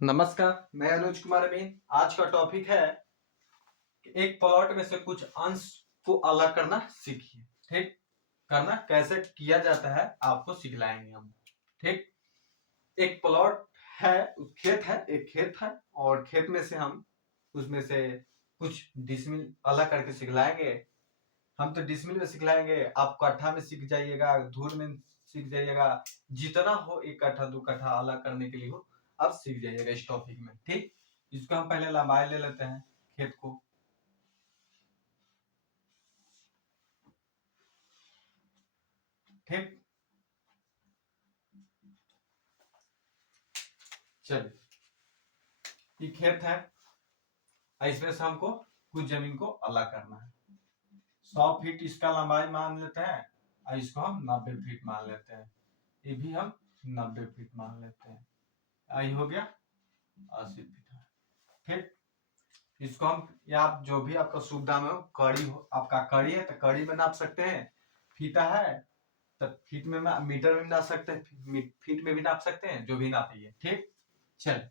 नमस्कार, मैं अनुज कुमार अमीन। आज का टॉपिक है कि एक प्लॉट में से कुछ अंश को अलग करना सीखिए। ठीक, करना कैसे किया जाता है आपको सिखलाएंगे हम। ठीक, एक प्लॉट है, एक खेत है और खेत में से हम उसमें से कुछ डिसमिल अलग करके सिखलाएंगे। हम तो डिसमिल में सिखलाएंगे, आप कट्ठा में सीख जाइएगा, धूल में सीख जाइएगा, जितना हो 1 कट्ठा 2 कट्ठा अलग करने के लिए हो अब सीख जाइएगा इस टॉपिक में। ठीक, इसको हम पहले लंबाई ले लेते हैं खेत को। ठीक, चलिए, ये खेत है, इसमें से हमको कुछ जमीन को अलग करना है। 100 फीट इसका लंबाई मान लेते हैं और इसको हम 90 फीट मान लेते हैं। ये भी हम 90 फीट मान लेते हैं। आई हो गया 80 फीट है। ठीक, इसको हम, या आप जो भी आपका सुविधा में हो, कड़ी हो, आपका कड़ी है तो कड़ी में नाप सकते हैं, फीता है तो फीट में मीटर में नाप सकते हैं, फीट में भी नाप सकते हैं, जो भी नापिए। ठीक, चल,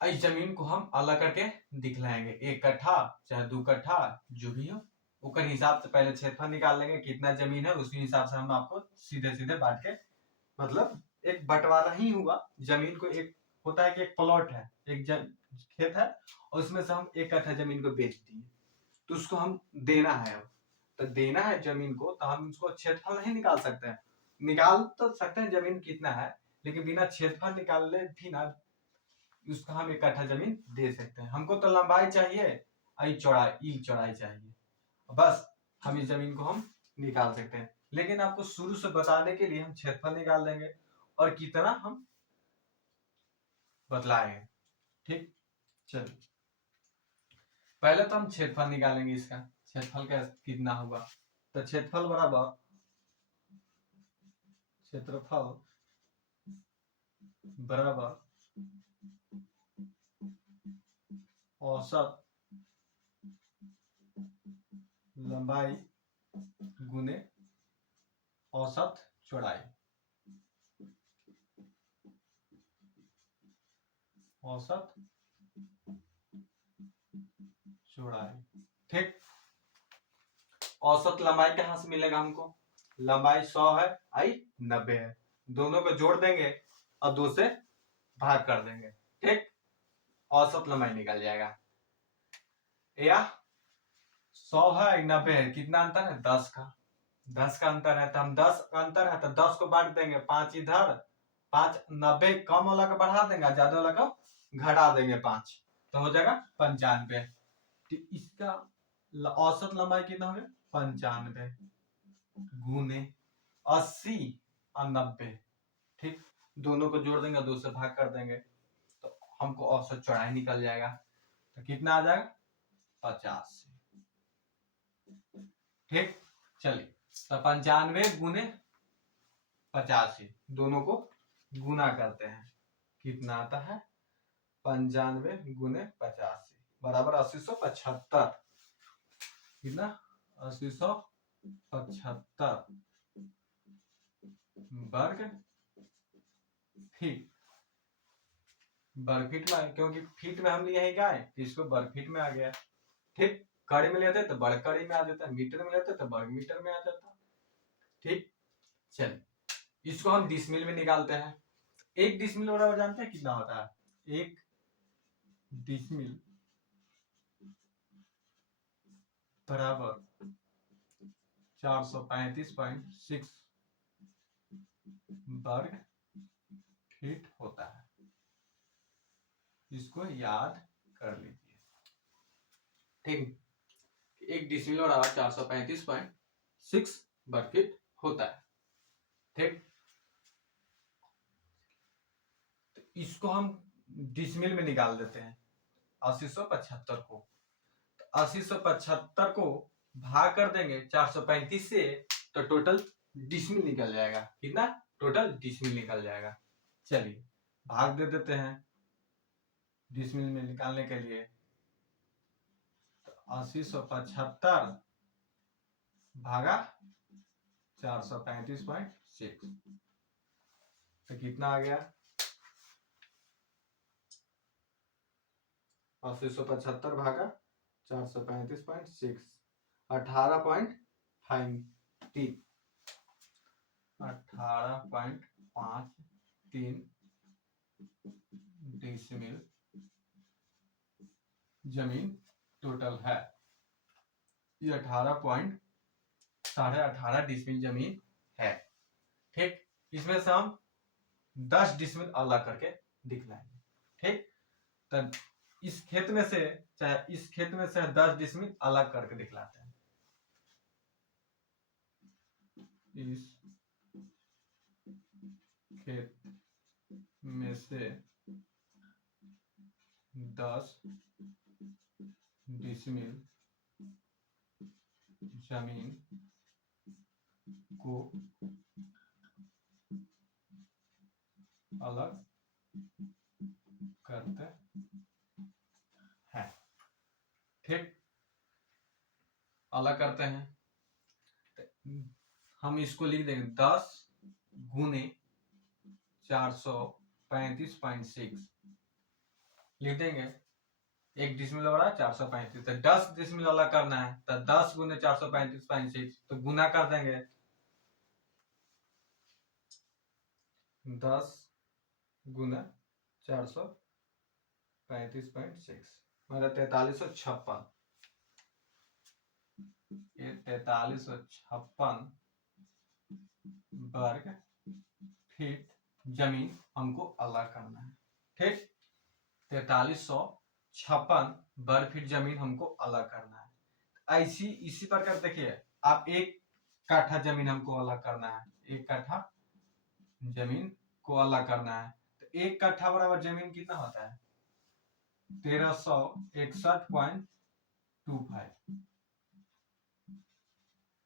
इस जमीन को हम अलग करके दिखलाएंगे, 1 कट्ठा चाहे 2 कट्ठा जो भी हो, उसके हिसाब से पहले क्षेत्रफल निकाल लेंगे कितना जमीन है, उसी हिसाब से हम आपको सीधे सीधे बांट के, मतलब एक बंटवारा ही हुआ जमीन को। एक होता है कि एक प्लॉट है, एक खेत है और उसमें से हम 1 कट्ठा जमीन को बेच दिए, तो उसको हम देना है। अब तो देना है जमीन को, तो हम उसको क्षेत्रफल नहीं निकाल सकते हैं। निकाल तो सकते हैं जमीन कितना है, लेकिन बिना क्षेत्रफल निकाले भी ना उसको हम 1 कट्ठा जमीन दे सकते हैं। हमको तो लंबाई चाहिए, चौड़ाई चाहिए, बस हम इस जमीन को हम निकाल सकते हैं। लेकिन आपको शुरू से बताने के लिए हम क्षेत्रफल निकाल देंगे और कितना हम बतलाएंगे। ठीक, चलिए, पहले तो हम क्षेत्रफल निकालेंगे। इसका क्षेत्रफल का कितना होगा, तो क्षेत्रफल बराबर क्षेत्रफल बराबर औसत लंबाई गुने औसत चौड़ाई। औसत चौड़ाई। ठीक, औसत लंबाई कहां से मिलेगा हमको, लंबाई 100 है, आई 90 है, दोनों को जोड़ देंगे और 2 से भाग कर देंगे। ठीक, औसत लंबाई निकल जाएगा। या 100 है 90 है, कितना अंतर है, 10 का। 10 का अंतर है तो हम 10 का अंतर है तो 10 को बांट देंगे, 5 इधर, 5 90 कम वाला का बढ़ा देंगे, ज्यादा वाला का घटा देंगे 5, तो हो जाएगा 95। तो इसका औसत लंबाई कितना हो गया, 95 गुने 80 और 90। ठीक, दोनों को जोड़ देंगे, 2 से भाग कर देंगे, तो हमको औसत चौड़ाई निकल जाएगा। तो कितना आ जाएगा, 50। ठीक, चलिए, तो 95 गुने 85, दोनों को गुना करते हैं, कितना आता है, 95 गुने 85 बराबर 8075। कितना, 8075 वर्ग फीट। वर्ग फीट में, क्योंकि फीट में हम लिए हैं गाय, इसको वर्ग फीट में आ गया। ठीक, कड़ी में लेते तो वर्ग कड़ी में आ जाता, मीटर में लेते तो वर्ग मीटर में आ जाता। ठीक, चलिए, इसको हम डिसमिल में निकालते हैं। 1 डिसमिल बराबर जानते हैं कितना होता है, 1 डिसमिल बराबर 435.6 वर्ग फीट होता है। इसको याद कर लीजिए। ठीक, 1 डिसमिल बराबर 435.6 वर्ग फीट होता है। ठीक, तो इसको हम डिसमिल में निकाल देते हैं 8075 को। तो 8075 को भाग कर देंगे 435 से, तो टोटल डिसमिल निकल जाएगा। कितना, टोटल डिसमिल निकल जाएगा। चलिए, भाग दे देते हैं डिसमिल में निकालने के लिए। तो 8075 भागा 435.6, तो कितना आ गया, 8075 भागा 435.6 18.53 18.53 डिसमिल जमीन टोटल है। ये 18.18 डिसमिल जमीन है। ठीक, इसमें से हम 10 डिसमिल अलग करके दिखलाएंगे। ठीक, तब इस खेत में से चाहे इस खेत में से 10 डिसमिल अलग करके दिखलाते हैं। इस खेत में से 10 डिसमिल जमीन को अलग करते हैं। ठीक, अलग करते हैं, हम इसको लिख देंगे 10 गुने 435.6 लिख देंगे। एक डिसमिल हो रहा है 435, तो 10 डिसमिल अलग करना है, तो 10 गुने 435.6 तो गुना कर देंगे। 10 गुना 435.6 मतलब 4356। ये 4356 वर्ग फीट जमीन हमको अलग करना है। ठीक, 4356 वर्ग फीट जमीन हमको अलग करना है। ऐसी इसी प्रकार देखिए, आप 1 काठा जमीन हमको अलग करना है, 1 काठा जमीन को अलग करना है, तो 1 काठा बराबर जमीन कितना होता है 1361.25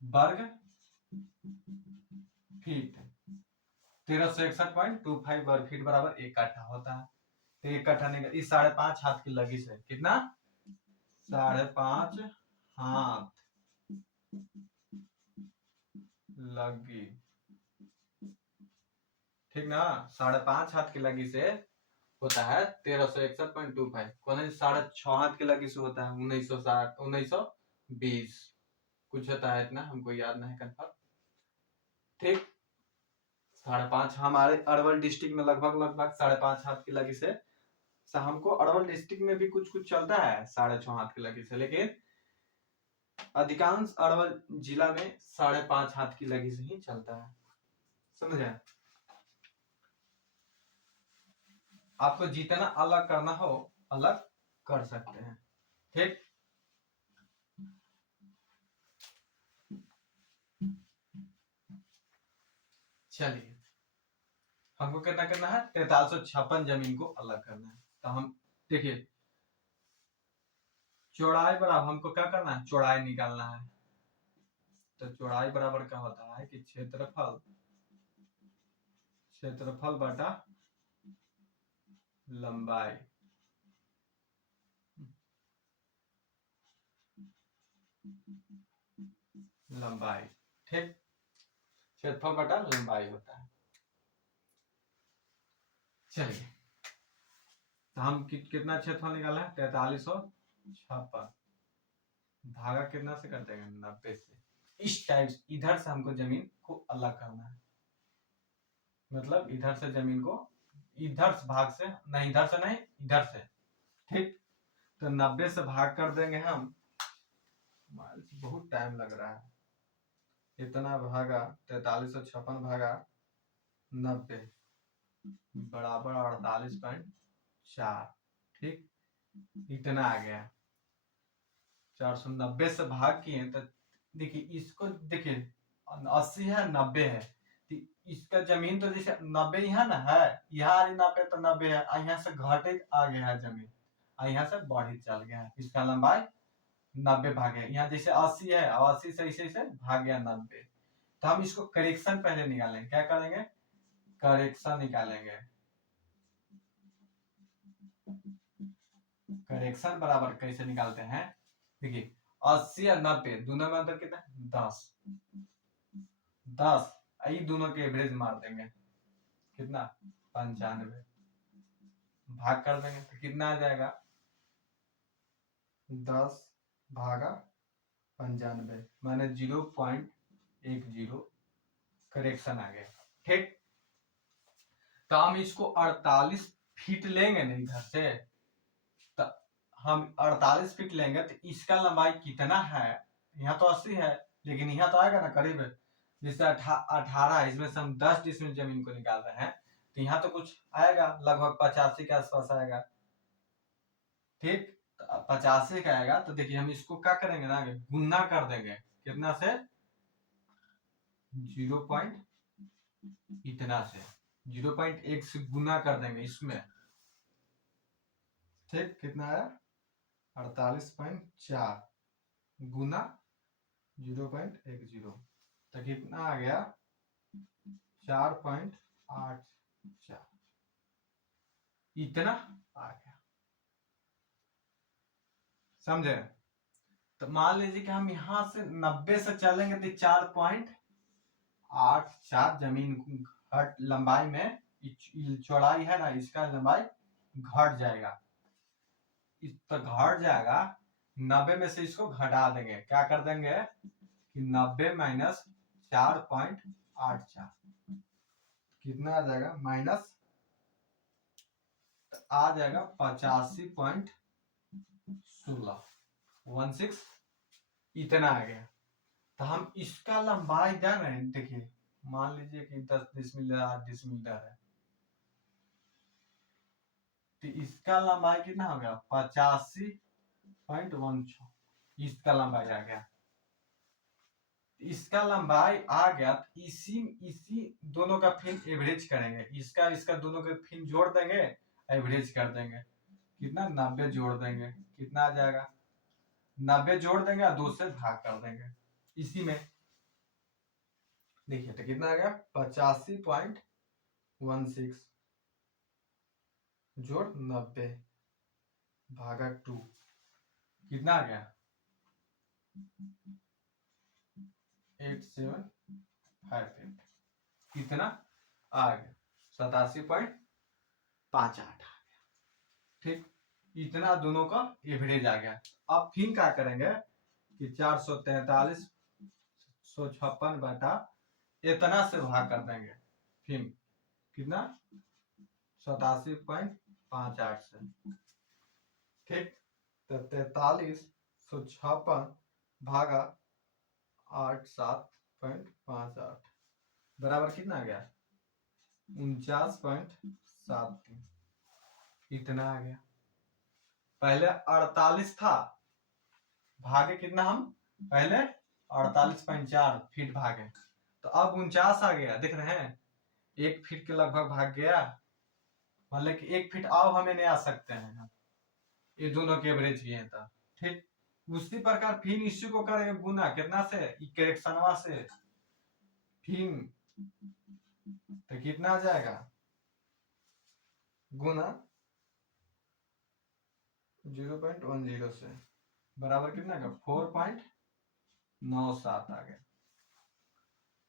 वर्ग फीट। 1361.25 वर्ग फीट बराबर 1 काठा होता है। तो 1 काठा निकल इस 5.5 हाथ की लगी से कितना 5.5 हाथ लगी। ठीक ना, 5.5 हाथ की लगी से होता है 1361.25। कौन 6.5 हाथ की लगी से होता है 1960 1920 कुछ होता है, इतना हमको याद नहीं कंफर्म। ठीक, 5.5 हमारे अरवल डिस्ट्रिक्ट में लगभग 5.5 हाथ की लगी से हमको अरवल डिस्ट्रिक्ट में भी कुछ कुछ चलता है 6.5 हाथ की लगी से, लेकिन अधिकांश अरवल जिला में 5.5 हाथ की लगी से ही चलता है। समझे? आपको जितना अलग करना हो अलग कर सकते हैं। ठीक, चलिए हमको कितना करना है 4356 जमीन को अलग करना है। तो हम देखिए चौड़ाई बराबर हमको क्या करना है, चौड़ाई निकालना है। तो चौड़ाई बराबर क्या होता है कि क्षेत्रफल बटा लंबाई। ठीक, क्षेत्रफल बटा लंबाई होता है। चलिए तो हम कितना क्षेत्रफल निकाला है 4356 भागा कितना से कर देंगे 90 से। इस टाइप इधर से हमको जमीन को अलग करना है, मतलब इधर से जमीन को इधर से भाग से नहीं, इधर से नहीं इधर से। ठीक, तो 90 से भाग कर देंगे हम। बहुत टाइम लग रहा है, इतना भागा 4356 भागा 90 बराबर 48.4। ठीक, इतना आ गया। 490 से भाग किए तो देखिए इसको देखिए 80 है 90 है, तो इसका जमीन तो जैसे 90 यहाँ ना है, यहाँ 90 तो 90 है, यहाँ से घटे आ गया है जमीन, यहाँ से बढ़ी चल गया है। इसका लंबाई 90 भागे, यहाँ जैसे 80 है, 80 से ऐसे भाग गया 90। तो हम इसको करेक्शन पहले निकालेंगे। क्या करेंगे, करेक्शन निकालेंगे। करेक्शन बराबर कैसे निकालते हैं, देखिए 80 और 90 दोनों में अंतर कितना 10 ये दोनों के एवरेज मार देंगे कितना 95 भाग कर देंगे तो कितना आ जाएगा 10 भागा 95 माने 0.10 करेक्शन आ गया। ठीक, तो हम इसको 48 फीट लेंगे ना इधर से, तो हम 48 फीट लेंगे तो इसका लंबाई कितना है, यहाँ तो 80 है लेकिन यहाँ तो आएगा ना करीब, जैसे 18 है, इसमें से हम 10 डिसमिल जमीन को निकाल रहे हैं तो यहाँ तो कुछ आएगा लगभग 85 के आसपास आएगा। ठीक, 85 का आएगा तो देखिए हम इसको क्या करेंगे ना, गुना कर देंगे कितना से, 0. इतना से 0.1 से गुना कर देंगे इसमें। ठीक, कितना आया 48.4 गुना 0.10 तो कितना आ गया 4.84 इतना आ गया। समझे? तो मान लीजिए कि हम यहां से 90 से चलेंगे तो 4.84 जमीन घट लंबाई में, चौड़ाई है ना इसका लंबाई घट जाएगा, इस तो घट जाएगा। 90 में से इसको घटा देंगे, क्या कर देंगे कि 90 माइनस 4.84 कितना आ जाएगा, माइनस आ जाएगा 85.16 इतना आ गया। तो हम इसका लंबाई जान रहे हैं, देखिए मान लीजिए कि 10 डिसमीटर 8 डिसमीटर है तो इसका लंबाई कितना हो गया 85.16 इसका लंबाई आ गया। इसका लंबाई आ गया तो इसी इसी दोनों का फिर एवरेज करेंगे, इसका इसका दोनों का फिर जोड़ देंगे, एवरेज कर देंगे, कितना 90 जोड़ देंगे, कितना आ जाएगा 90 जोड़ देंगे और 2 से भाग कर देंगे इसी में। देखिए तो कितना आ गया 85.16 जोड़ 90 भागा 2 कितना आ गया 8758 कितना आ गया 87.58 आ गया। ठीक, इतना दोनों का एवरेज आ गया। अब फिर क्या करेंगे कि 443.56 बटा इतना से भाग कर देंगे, फिर कितना 87.58 से। ठीक, तो 4356 भागा 87.58 बराबर कितना आ गया 49.73 इतना आ गया। पहले 48 था, भागे कितना हम पहले 48.4 फीट भागे, तो अब 49 आ गया, देख रहे हैं 1 फीट के लगभग भाग गया, मतलब कि 1 फीट आओ हमें नहीं आ सकते हैं, ये दोनों के एवरेज भी है था। ठीक, उसी प्रकार फिर इसी को करेंगे गुना कितना से, करेक्शनवा से, फिर तो कितना आ जाएगा गुना 0.10 से बराबर कितना का 4.97 आ गया।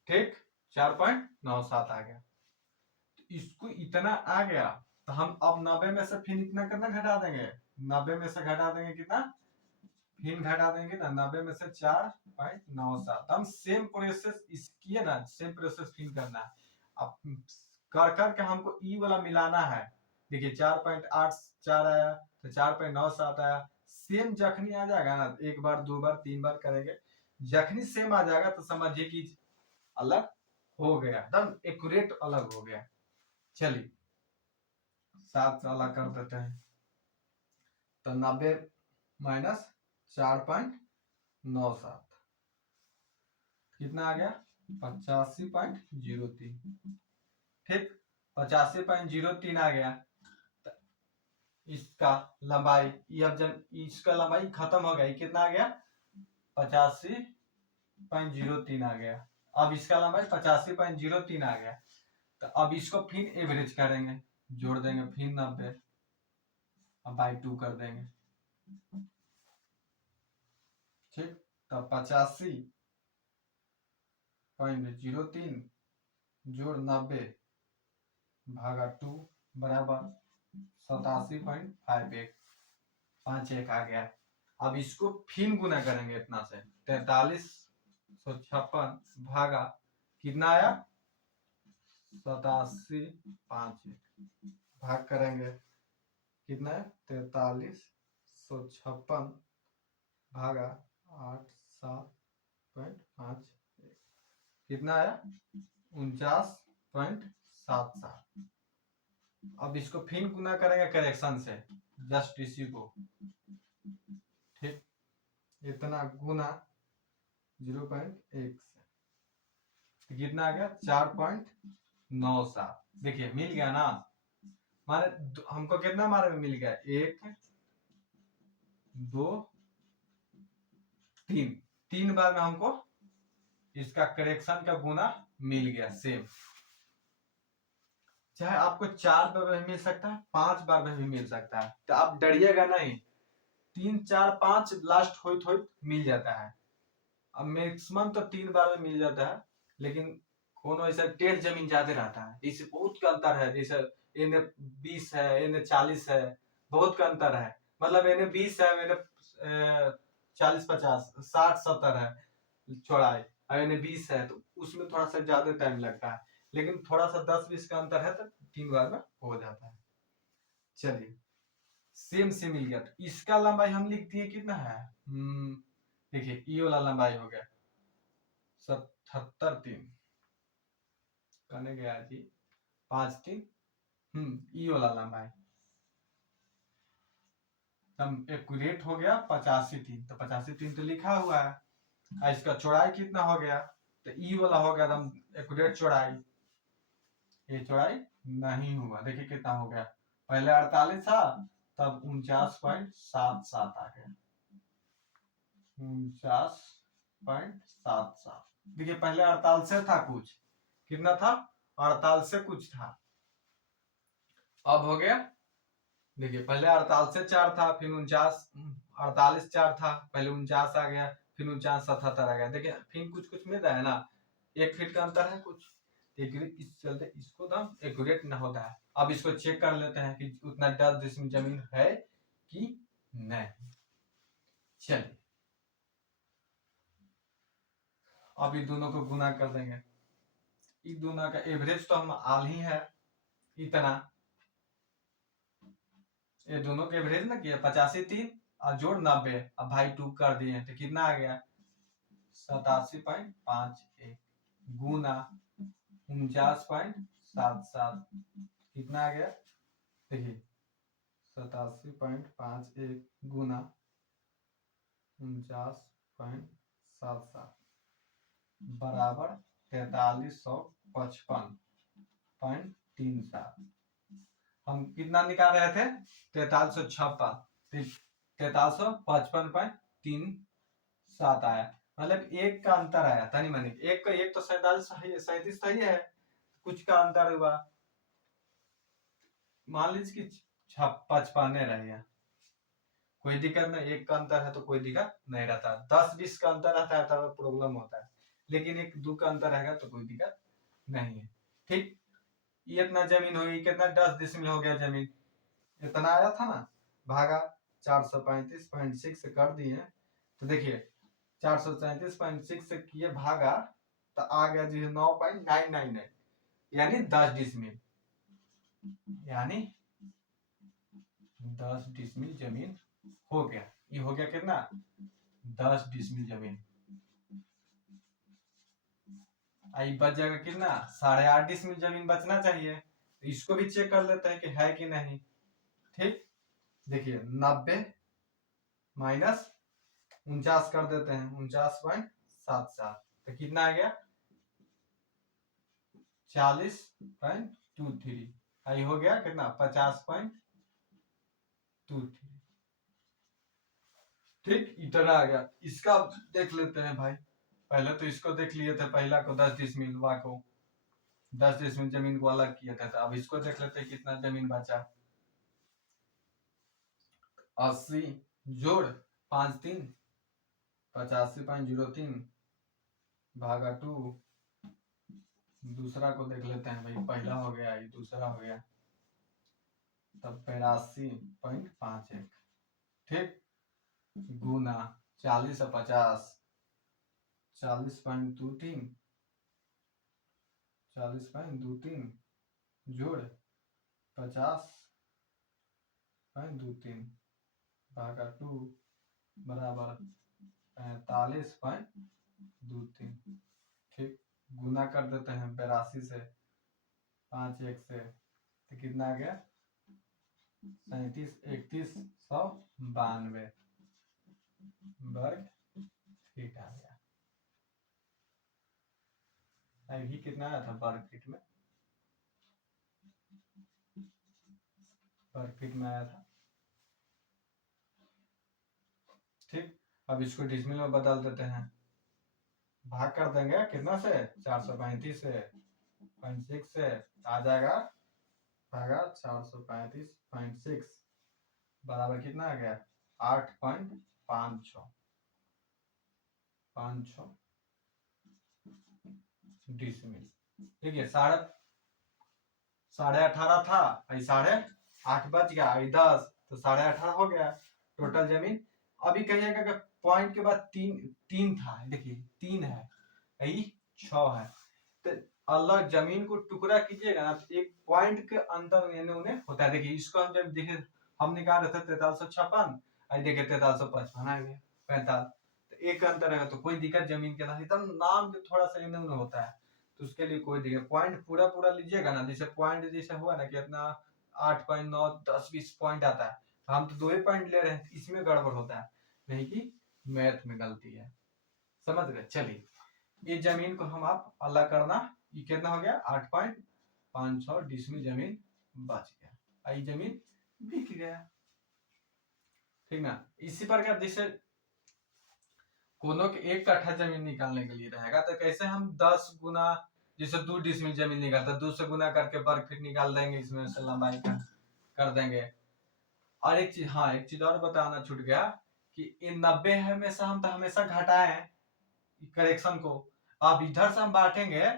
ठीक, 4.97 आ गया। तो इसको इतना आ गया तो हम अब 90 में से फिर इतना करना घटा देंगे, 90 में से घटा देंगे कितना, फिर घटा देंगे ना 90 में से 4.97, हम सेम प्रोसेस इसकी है ना, सेम प्रोसेस फिर करना है। अब कर कर के हमको ई वाला मिलाना है। देखिए 4.84 आया तो 4.97 आया, सेम जखनी आ जाएगा ना, एक बार 2 बार 3 बार करेंगे, जखनी सेम आ जाएगा तो समझिए कि अलग हो गया, एकदम एक्यूरेट अलग हो गया। चलिए 7 से अलग कर देते हैं, तो 90 माइनस 4.97 कितना आ गया 85.03। ठीक, 85.03 आ गया। इसका लंबाई, अब जब इसका लंबाई खत्म हो गया, कितना आ गया 85.03 आ गया। अब इसका लंबाई 85.03 आ गया, तो अब इसको फिर एवरेज करेंगे, जोड़ देंगे फिर 90 बाई 2 कर देंगे। ठीक, तो 85.03 जोड़ 90 भागा 2 बराबर 87.51 51 आ गया। अब इसको फिर गुना करेंगे इतना से 4356 भागा कितना आया 87.5 भाग करेंगे कितना है 4356 भागा 87.5 कितना आया 49.77। अब इसको फिर गुना करेंगे करेक्शन से जस्ट इसी को ठीक इतना गुना 0.1 से तो कितना आ गया 4.97। देखिए मिल गया ना मारे हमको कितना मारे में मिल गया 1 2 3 3 बार में हमको इसका करेक्शन का गुना मिल गया सेम। चाहे आपको 4 बार में मिल सकता है 5 बार में भी मिल सकता है तो आप डरिएगा नहीं 3 4 5 लास्ट हो मिल जाता है। अब मैक्सिमम तो 3 बार में मिल जाता है लेकिन कोनो ऐसा टेढ़ जमीन ज्यादा रहता है जैसे बहुत का अंतर है जैसे एने 20 है एने 40 है बहुत का अंतर है मतलब एने 20 है एने 40 50 60 70 है चौड़ाई और एने 20 है तो उसमें थोड़ा सा ज्यादा टाइम लगता है लेकिन थोड़ा सा 10-20 का अंतर है तो 3 बार में हो जाता है। चलिए सेम से मिल गया तो इसका लंबाई हम लिख दिए कितना है देखिए ये वाला लंबाई हो गया 77 करने गया जी 5 3 ये वाला लंबाई तब एक्यूरेट हो गया 85 तो 85 तो लिखा हुआ है। इसका चौड़ाई कितना हो गया तो ई वाला हो गया एकदम एक्यूरेट चौड़ाई ये चौड़ाई नहीं हुआ देखिए कितना हो गया पहले 48 था तब 49.77 आ गया 49.77। देखिए पहले 48 से था कुछ कितना था 48 से कुछ था अब हो गया देखिए पहले 48 से 4 था फिर 48 4 था पहले 49 आ गया फिर 49 77 आ गया देखिए फिर कुछ मिल रहा है ना 1 फीट का अंतर है कुछ इस चलते इसको दाम एक्यूरेट ना होता है। अब इसको चेक कर लेते हैं कि उतना 10 डिसमिल जमीन है कि नहीं। चलिए अब ये दोनों को गुना कर देंगे इन दोनों का एवरेज तो हम आल ही है इतना ये दोनों के एवरेज ना किया 85 और जोड़ 90 अब भाई 2 कर दिए तो कितना आ गया 87.51 गुना 49.77 कितना आ गया देखिए 87.51 गुना 49.77 बराबर 4355.37। हम कितना निकाल रहे थे 4356 आया मतलब 1 का अंतर आया तनी मनी 1 का 1 तो 37 सही है कुछ का अंतर हुआ मान लीजिए कि 55 रह गया कोई दिक्कत नहीं 1 का अंतर है तो कोई दिक्कत नहीं रहता 10-20 का अंतर रहता है तब प्रॉब्लम होता है लेकिन 1-2 का अंतर रहेगा तो कोई दिक्कत नहीं है। ठीक ये इतना जमीन होगी कितना 10 डिसमिल हो गया जमीन इतना आया था ना भागा 435.6 से कर दिए तो देखिए 437.6 से किए भागा तो आ गया जी 9.999 यानी 10 डिसमिल यानी 10 डिसमिल जमीन हो गया ये हो गया कितना 10 डिसमिल जमीन आई बच जाएगा कितना 8.5 डिसमिल जमीन बचना चाहिए इसको भी चेक कर लेते हैं कि है कि नहीं। ठीक देखिए 90 माइनस 49 कर देते हैं 49.77 तो कितना आ गया 40.23 आई हो गया कितना 50.23। ठीक इतना आ गया इसका देख लेते हैं भाई पहले तो इसको देख लिए थे पहला को 10 डिसमिल को 10 डिसमिल जमीन को अलग किया था अब इसको देख लेते हैं कितना जमीन बचा 80 जोड़ 5 3 85.03 भागा 2 दूसरा को देख लेते हैं भाई पहला हो गया ये दूसरा हो गया तब 82.51 ठीक गुना 40 और 50, 40.23, 40.23 जोड़ 50.23 भागा 2 बराबर 45.23। ठीक, गुना कर देते हैं 82 से, 5 1 से, तो कितना आ गया 37 3192 वर्ग फीट आ गया। अभी कितना आया था वर्ग फीट में, वर्ग फीट में आया था। ठीक, अब इसको डिसमिल में बदल देते हैं, भाग कर देंगे कितना से 435 से 0.6 से, आ जाएगा भागा 435.6 बराबर कितना आ गया 8.56 डिसमिल। ठीक है, 18.5 था, 8.5 बच गया, 10 तो 18.5 हो गया टोटल जमीन। अभी कहिएगा कि पॉइंट के बाद तीन था, देखिए 3 है, यही 6 है, तो अलग जमीन को टुकड़ा कीजिएगा ना, तो एक पॉइंट के अंदर इन्हें उन्हें होता है। देखिए इसको हम जब देखे, हम निकाल रहे थे 4356, आई देखे 4355 आ गया 45, तो एक अंतर है, तो कोई दिक्कत जमीन के अंदर एकदम नाम के थोड़ा सा इन्हें उन्हें होता है, तो उसके लिए कोई दिक्कत, पॉइंट पूरा पूरा लीजिएगा ना, जैसे पॉइंट जैसे हुआ ना कि अपना 8.9 10 20 पॉइंट आता है, तो हम तो 2 ही पॉइंट ले रहे हैं, इसमें गड़बड़ होता है, नहीं कि मैथ में गलती है, समझ गए। चलिए ये जमीन को हम आप अलग करना, ये कितना हो गया 8.56 डिसमिल जमीन बच गया, आई जमीन बिक गया। ठीक ना, इसी प्रकार जैसे कोनो के 1 कट्ठा जमीन निकालने के लिए रहेगा, तो कैसे हम 10 गुना, जैसे 2 डिसमिल जमीन निकालता, 2 से गुना करके वर्ग फीट निकाल देंगे, इसमें से लंबाई कर देंगे। और एक चीज, हाँ एक चीज और बताना छूट गया कि इन 90 है में से हम तो हमेशा घटाएं करेक्शन को, अब इधर से हम बांटेंगे,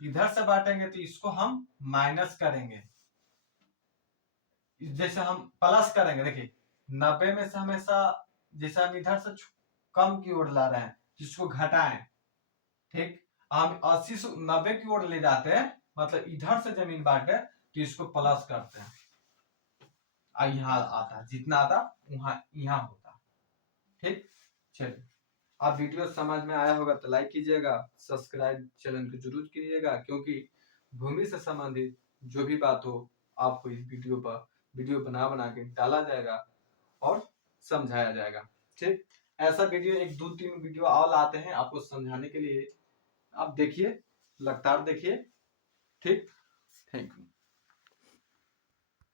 इधर से बांटेंगे तो इसको हम माइनस करेंगे, जैसे हम प्लस करेंगे। देखिए 90 में से हमेशा, जैसे हम इधर से कम की ओर ला रहे हैं, जिसको घटाएं, ठीक, हम 80 से 90 की ओर ले जाते हैं, मतलब इधर से जमीन बांटे तो इसको प्लस करते हैं, यहाँ आता, जितना आता वहां यहाँ होता। ठीक, चलिए आप वीडियो समझ में आया होगा तो लाइक कीजिएगा, सब्सक्राइब चैनल को जरूर कीजिएगा, क्योंकि भूमि से संबंधित जो भी बात हो आपको इस वीडियो पर वीडियो बना के डाला जाएगा और समझाया जाएगा। ठीक, ऐसा वीडियो 1 2 3 वीडियो और आते हैं आपको समझाने के लिए, आप देखिए, लगातार देखिए। ठीक, थैंक यू।